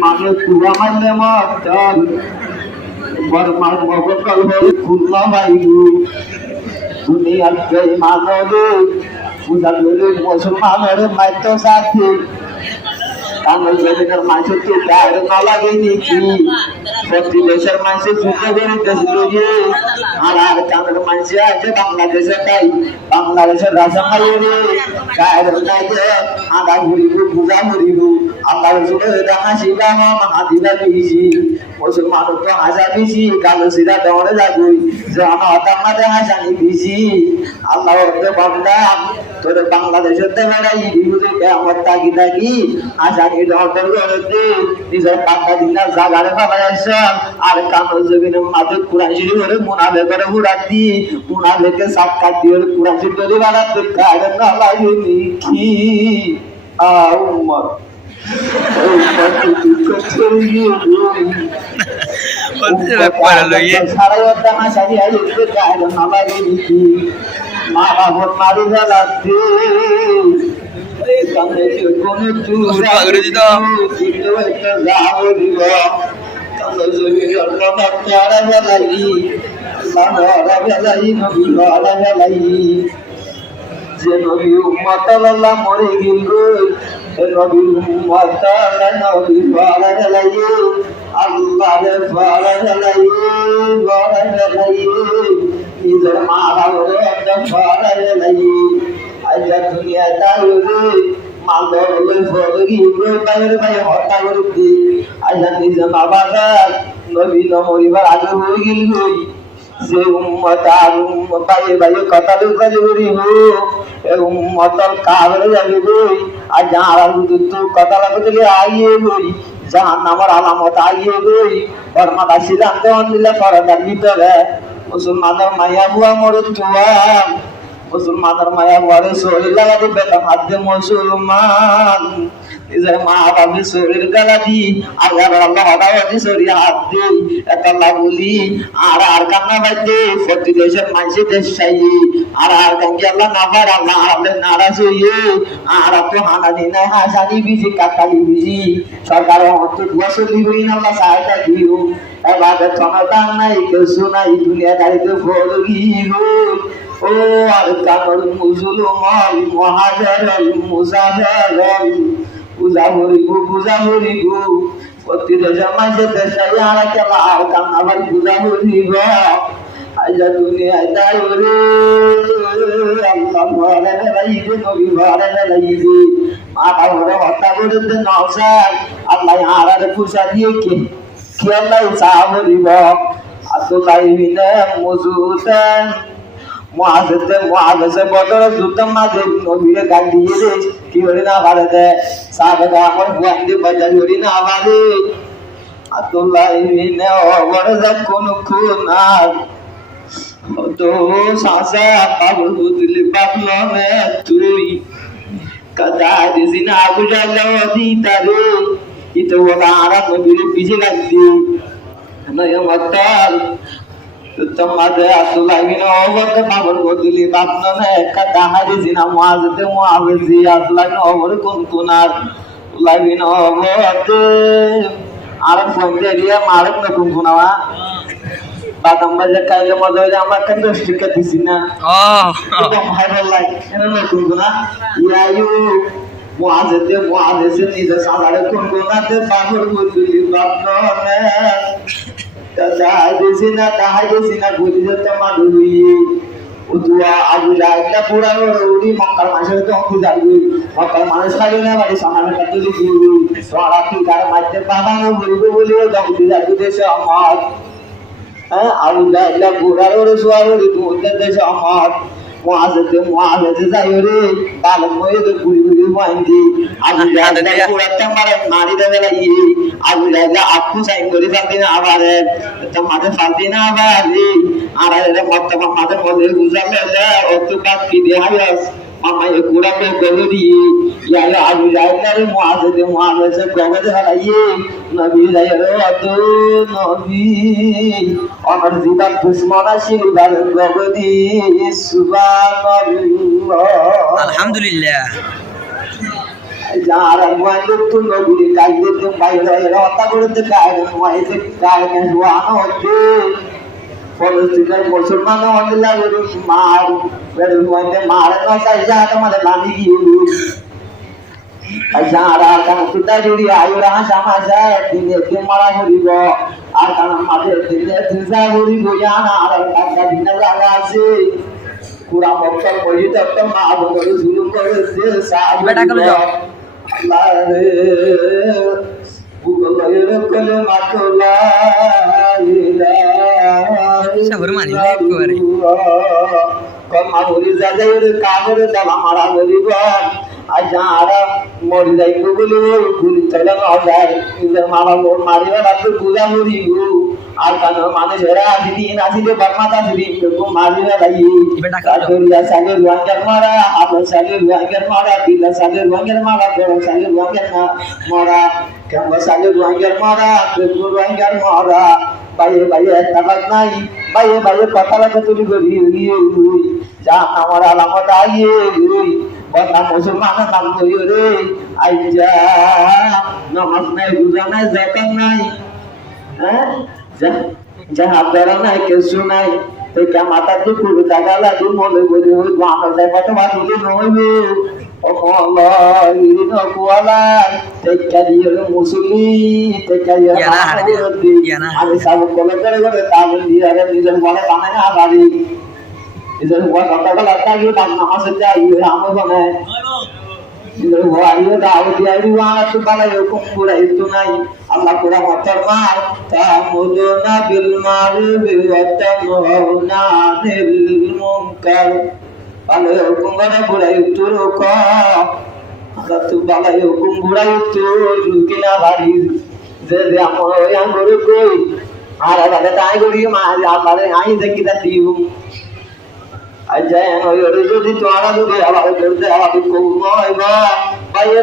মানে কুয়া মারলে মাতাল বর্মার মগকাল হয়ে খুলনা বাইরু দুনিয়ার জয় মানবে উদাহরণের মুসলমানের মাইত সাথে কামের জমিনের মানুষের তো গায়ের না লাগে নাকি প্রতি দেশের মানুষের যুদ্ধ করিতেছিল যে আর কামের মানুষ আছে বাংলাদেশে তাই বাংলাদেশের রাজা মাইরে গায়ের নাইতে আদা ঘুরিব পূজা করিব আল্লাহ রসুলের হাসি গাম হাতিরা বেশি মুসলমান তো হাসা বেশি কালো সিরা দৌড়ে যাবই যে আমার হতাম না হাসানি বেশি আল্লাহ বান্দা তোর বাংলাদেশের বেড়াই বুঝে আমার তাকি তাকি হাসানি দৌড়ের ঘরেতে নিজের পাকা দিনা জাগারে পাওয়া আসা আর কামল জমিনের মাঝে কোরআন শরীফ করে মুনাফে করে হুড়াতি মুনাফেকে সাক্ষাৎ দিয়ে কোরআন শরীফ তৈরি বানাতে কায়দা না লাগেনি কি উম্মত মা বাবার মারি ফেলাতে যে নবী উম্মত আল্লাহ মরে গেল নবী উম্মত নবী বলা গেলাই আল্লাহর বলা গেলাই বলা গেলাই নিজের মা বাবার একদম বলা গেলাই আজ দুনিয়া তাই মালদর ফলগি বাইরে বাইরে হত্যা করতে আজ নিজে মা বাবা নবী মরিবার আগে হয়ে গেল যে উম্মত আর বাইরে বাইরে কথা লুকালি করিব উম্মত কাবরে যাবে বই আর যারা তো কথা লাগাতে আইয়ে বই জাহান নামার আলামত আইয়ে বই বর্মাদা সিদ্ধান্ত দিলে ফরদার ভিতরে মুসলমানের মাইয়া বুয়া মরে তুয়া মুসলমানের মায়া বুয়ারে শরীর লাগা দিবে হাতে মুসলমান নিজের মা বাবার শরীর গালা দি আল্লাহ আল্লাহ হদাওয়াতি শরীর হাত দি একাল্লা বলি আর কান্না বাইতে প্রতি দেশের মানুষের দেশ চাই আর কাঙ্কি আল্লাহ না পার আল্লাহ আল্লাহ নারাজ হইয়ে আর তো হানা দিনা হাসানি বিজি কাকালি বিজি সরকার অত বছর দিবই না আল্লাহ সাহায্য দিও এবার ক্ষমতা নাই কেউ শোনাই দুনিয়া গাড়িতে বড় গিয়ে ও আর কামর মুসলমান মহাজার মুজাহার পূজা করিব প্রতি দেশের মানুষের দেশে আর কেলা আর কান্না ভাই পূজা করিব আজ দুনিয়ায় তাই রে আল্লাহ ঘরে বেড়াইবে নবী ঘরে বেড়াইবে মাথা ঘরে হত্যা করতে নওসার আল্লাহ আর পূজা দিয়ে কে আল্লাহ চাহ করিব আল্লাহ বিনে মজুদান মুআযে বদর যুদ্ধ মাঝে নবীরে গাল দিয়ে রে কি হরি না পারে সাহাবা আমার বন্ধে বাজার হরি না পারে আব্দুল্লাহ ইবনে ওমর যখন খুনার তো সাসা পাগল বুঝলি পাগল মে তুই কাদা দিনা আবু জাল্লাহ দিতারে ইতো ওলা আরা নবীরে পিছে লাগদি নয় মাতাল তোমাদের আব্দুল্লাহ বিন ওমর পাগল বদলি বাপনা একটা দাহারি জিনা মুআযতে মুআবিজি আব্দুল্লাহ বিন ওমর কোন আব্দুল্লাহ বিন ওমর আর ফন্দে দিয়া মারক না কোনওয়া বাদাম বাজে কাইলে মজা হইলে আমরা কেন দৃষ্টিকে দিছি না একদম ভাইরাল লাইক এনে না কোনওয়া ইয়ায়ু মুআযতে নিজে সালারে কোনওয়াতে পাগল বদলি বাপনা তাহাইদেছিনা বলি যেতে মানুষ উতুয়া আবু জাহেলটা পুরা উড়ি মক্কার মানুষের তো অঙ্কু যাবি মক্কার মানুষ খাইবে না বাড়ি সামানের কাছে লিখি তোরা কি তার মাঝে বাবানো বলবো বলিও দমদি যাবি দেশে আমার হ্যাঁ আবু জাহেলটা পুরা ওরে সোয়া ওরে তোমাদের দেশে আমার মুআযে যাই রে বাল ময়ে তো গুড়ি মাইন্দি আবু জাহেলটা পুরা তোমার মারি দেবে না আবু জাহেলটা আপু সাইন করে ফেলতে না আবার তোমাদের ফেলতে না আবার আর এর মত মাদের মধ্যে গুজালে অত কাজ কি দেখাইস আমায় কুড়াবে গগরি ইয়া আবু জাইলার মুআযে মুআযে গগরে হারাইয়ে নবী যাইরে অত নবী আমার জীবন দুশ্মনা শিরবার গগরি সুবহানাল্লাহ আলহামদুলিল্লাহ যারা ওয়াইল তুন নবী কাইদে তুম বাইরে রাতা করতে কায়রে ওয়াইদে কায়রে ওয়ানো হতে ফলস্তিনের মুসলমান অন্যলা মার বের মধ্যে মার না চাই যা তোমাদের লানি গিয়ে যারা কান সুতা জুড়ি আয়ুরা সমাজে দিনে দিন মারা করিব আর কান মাঝে দিনে দিজা করিব জানা আর কাকা দিনে লাগা আছে পুরা মক্কার মসজিদ একটা মা বলে জুলুম করেছে বেটা করে যাও আল্লাহ রে বুগলের কলমা তোলা সাবর মানি করে কলমা বলি যাদের কাগরে দালা মারা বলিব আর যারা মরি যাইব বলে গুলি চলে না যায় নিজের মারা মারিবার তো পূজা করিব আর কেন মানুষেরা দিদিন আসিতে বর্মাতা দিদিন মারিবা যাই কাটুরিয়া সাগে রঙের মারা আলো সাগে রঙের মারা বিলা সাগে রঙের মারা বড় সাগে রঙের মারা কেমন সাগে রঙের মারা কুকুর রঙের মারা বাইরে বাইরে তাকাত নাই বাইরে বাইরে কথা লাগে তুলি করি যা আমার আলামত আইয়ে বন্ধা মুসলমান নাম করি রে আইজা নামাজ নাই রোজা নাই যাকাত নাই হ্যাঁ যা আপনারা নাই কিছু নাই তো মাথা তো পুরো টাকা লাগে মনে করি ওই আমার জায়গাটা বাঁধলে নইবে আমি সব কলে করে করে তাহলে নিজের ঘরে বানায় না বাড়ি নিজের ঘর সকালবেলা থাকিয়ে নামাজ যাই আমার বানায় নিজের ঘরে দাও দিয়ে কুম্পুরা ইতো নাই আল্লাহ পুরা মতর মার তা'মুরুনা বিল মারুফি ওয়া তানহাউনা আনিল মুনকার ভালো হুকুম করে পুরা ইতো রোক আমরা তো ভালো হুকুম পুরা ইতো রুকিনা বাড়ি যে আমার আঙ্গুর কই আর আলাদা তাই করি মা আলাদা আই দেখি তা দিউ আজ যায় ওই যদি তোরা যদি আবার করতে আবার কোন নয় বা বাইরে